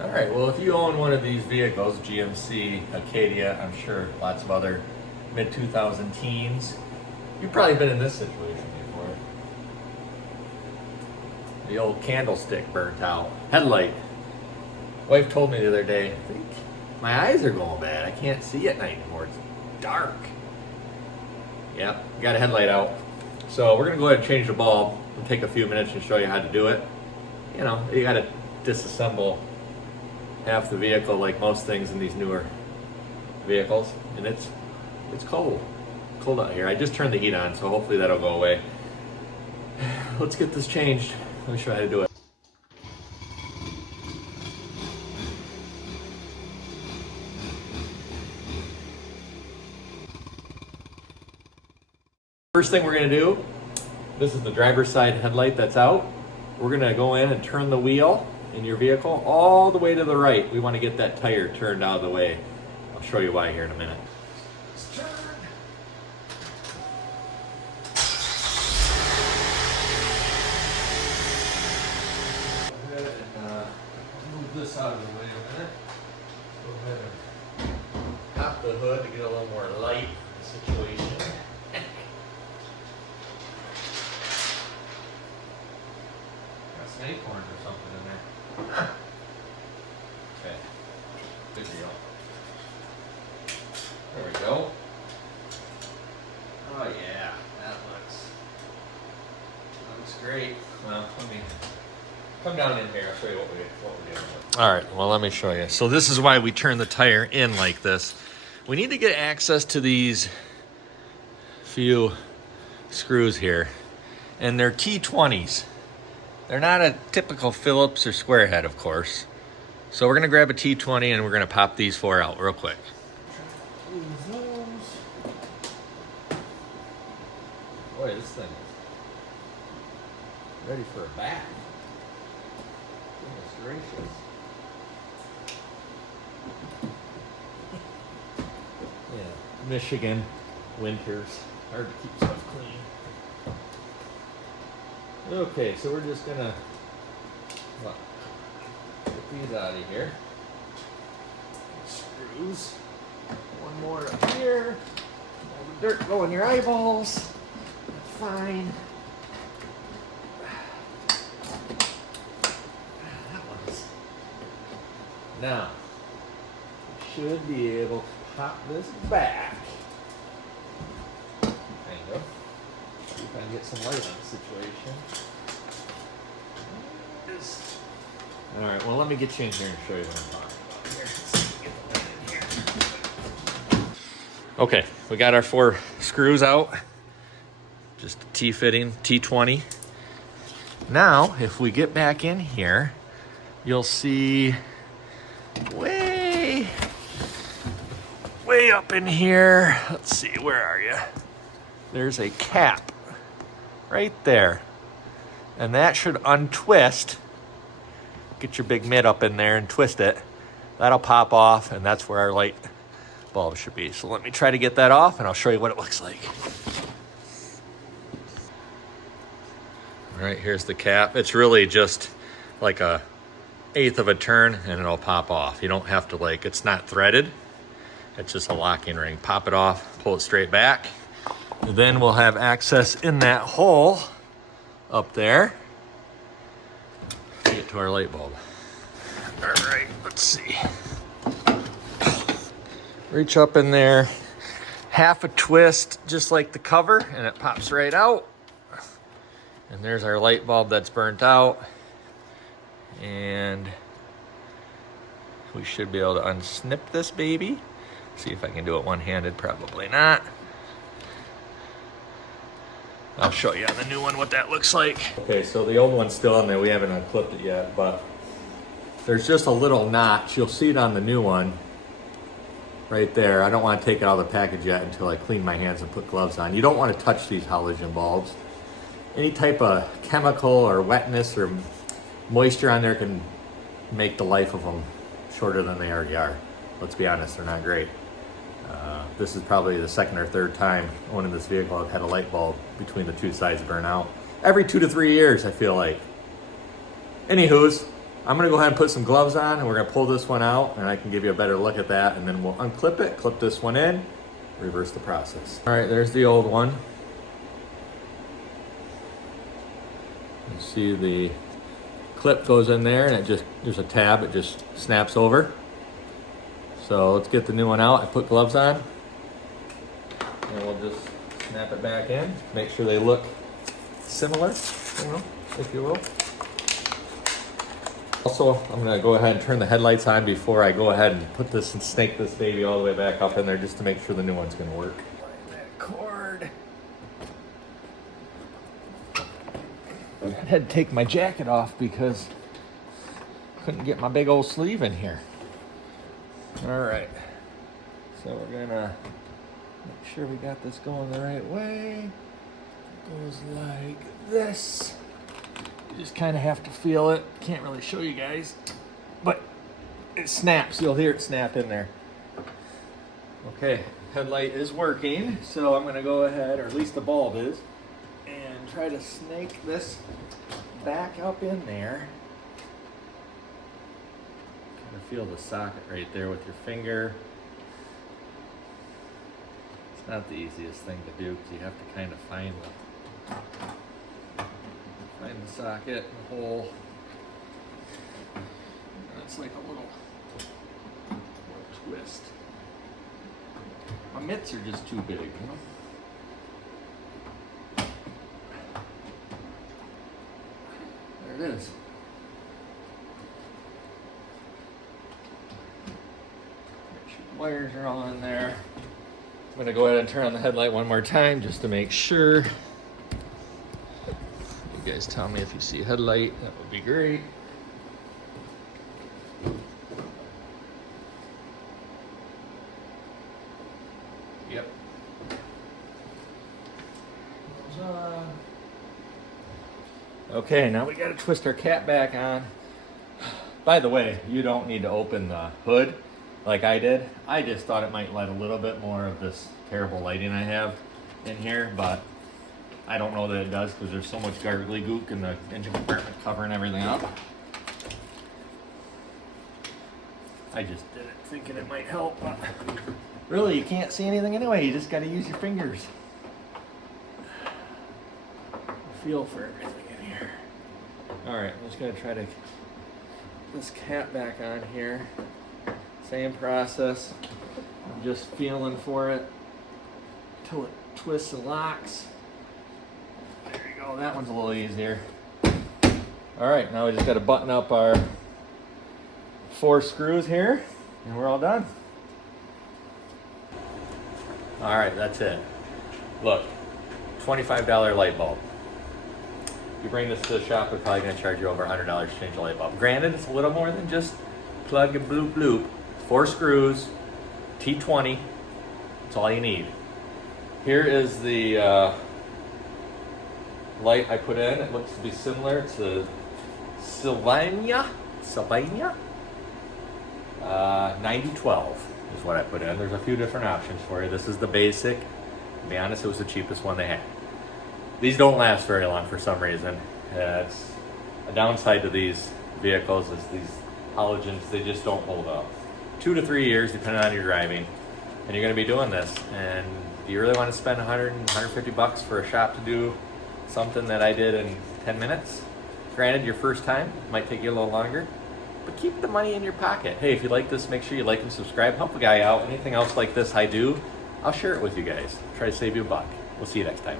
All right, well, if you own one of these vehicles, GMC Acadia, I'm sure lots of other mid-2000 teens, you've probably been in this situation before. The old candlestick burnt out. Headlight. Wife told me the other day, I think my eyes are going bad. I can't see at night anymore. It's dark. Yep, got a headlight out. So we're gonna go ahead and change the bulb. It'll take a few minutes to show you how to do it. You know, you gotta disassemble half the vehicle like most things in these newer vehicles, and it's cold out here. I just turned the heat on, so hopefully that'll go away. Let's get this changed. Let me show you how to do it. First thing we're going to do, this is the driver's side headlight that's out. We're going to go in and turn the wheel in your vehicle all the way to the right. We want to get that tire turned out of the way. I'll show you why here in a minute. Let's turn. Go ahead and move this out of the way a minute. Go ahead and pop the hood to get a little more light in the situation. Acorns or something in there. Okay, good deal. There we go. Oh yeah, that looks great. Well, let me come down in here. I'll show you what we're dealing with. All right, well, let me show you. So this is why we turn the tire in like this. We need to get access to these few screws here, and they're T20s. They're not a typical Phillips or square head, of course. So we're gonna grab a T20 and we're gonna pop these four out real quick. Boy, this thing is ready for a bath. Goodness gracious. Yeah, Michigan winters, hard to keep stuff clean. Okay, so we're just gonna get these out of here. Screws. One more up here. All the dirt go in your eyeballs. That's fine. That one's. Now, we should be able to pop this back. Kind of. See if I can get some light on the situation. All right, well, let me get you in here and show you what I'm talking about here. Okay, we got our four screws out. Just a T-fitting, T20. Now, if we get back in here, you'll see way up in here. Let's see, where are you? There's a cap right there, and that should untwist. Get your big mitt up in there and twist it. That'll pop off, and that's where our light bulb should be. So let me try to get that off, and I'll show you what it looks like. All right, here's the cap. It's really just like a 1/8 of a turn, and it'll pop off. You don't have to it's not threaded. It's just a locking ring. Pop it off, pull it straight back. And then we'll have access in that hole up there to get to our light bulb. All right, let's see. Reach up in there, half a twist, just like the cover, and it pops right out. And there's our light bulb that's burnt out. And we should be able to unsnip this baby. See if I can do it one-handed, probably not. I'll show you on the new one what that looks like. Okay, so the old one's still in there. We haven't unclipped it yet, but there's just a little notch. You'll see it on the new one right there. I don't want to take it out of the package yet until I clean my hands and put gloves on. You don't want to touch these halogen bulbs. Any type of chemical or wetness or moisture on there can make the life of them shorter than they already are. Let's be honest, they're not great. This is probably the second or third time owning this vehicle I've had a light bulb between the two sides burn out. Every 2 to 3 years, I feel like. Anywho's, I'm gonna go ahead and put some gloves on, and we're gonna pull this one out, and I can give you a better look at that, and then we'll unclip it, clip this one in, reverse the process. All right, there's the old one. You see the clip goes in there, and there's a tab, it just snaps over. So let's get the new one out. I put gloves on, and we'll just snap it back in. Make sure they look similar, if you will. Also, I'm gonna go ahead and turn the headlights on before I go ahead and put this and snake this baby all the way back up in there, just to make sure the new one's gonna work. Find that cord. I had to take my jacket off because I couldn't get my big old sleeve in here. All right, so we're gonna make sure we got this going the right way. It goes like this. You just kind of have to feel it. Can't really show you guys, but it snaps. You'll hear it snap in there. Okay, headlight is working, so I'm gonna go ahead, or at least the bulb is, and try to snake this back up in there. Kind of feel the socket right there with your finger. It's not the easiest thing to do because you have to kind of find the socket, the hole. It's like a little twist. My mitts are just too big, There it is. Make sure the wires are all in there. I'm gonna go ahead and turn on the headlight one more time just to make sure. You guys tell me if you see headlight, that would be great. Yep. Okay, now we gotta twist our cap back on. By the way, you don't need to open the hood like I did. I just thought it might let a little bit more of this terrible lighting I have in here, but I don't know that it does because there's so much gargly gook in the engine compartment covering everything up. I just did it thinking it might help, but really you can't see anything anyway. You just got to use your fingers. Feel for everything in here. All right, I'm just gonna try to get this cap back on here. Same process. I'm just feeling for it until it twists and locks. There you go, that one's a little easier. All right, now we just gotta button up our 4 screws here and we're all done. All right, that's it. Look, $25 light bulb. If you bring this to the shop, they're probably gonna charge you over $100 to change the light bulb. Granted, it's a little more than just plug and bloop bloop. 4 screws, T20, that's all you need. Here is the light I put in. It looks to be similar to Sylvania 9012 is what I put in. There's a few different options for you. This is the basic. To be honest, it was the cheapest one they had. These don't last very long for some reason. It's a downside to these vehicles is these halogens, they just don't hold up. 2 to 3 years, depending on your driving. And you're gonna be doing this. And do you really wanna spend 100 and 150 bucks for a shop to do something that I did in 10 minutes? Granted, your first time might take you a little longer, but keep the money in your pocket. Hey, if you like this, make sure you like and subscribe. Help a guy out. Anything else like this I do, I'll share it with you guys. Try to save you a buck. We'll see you next time.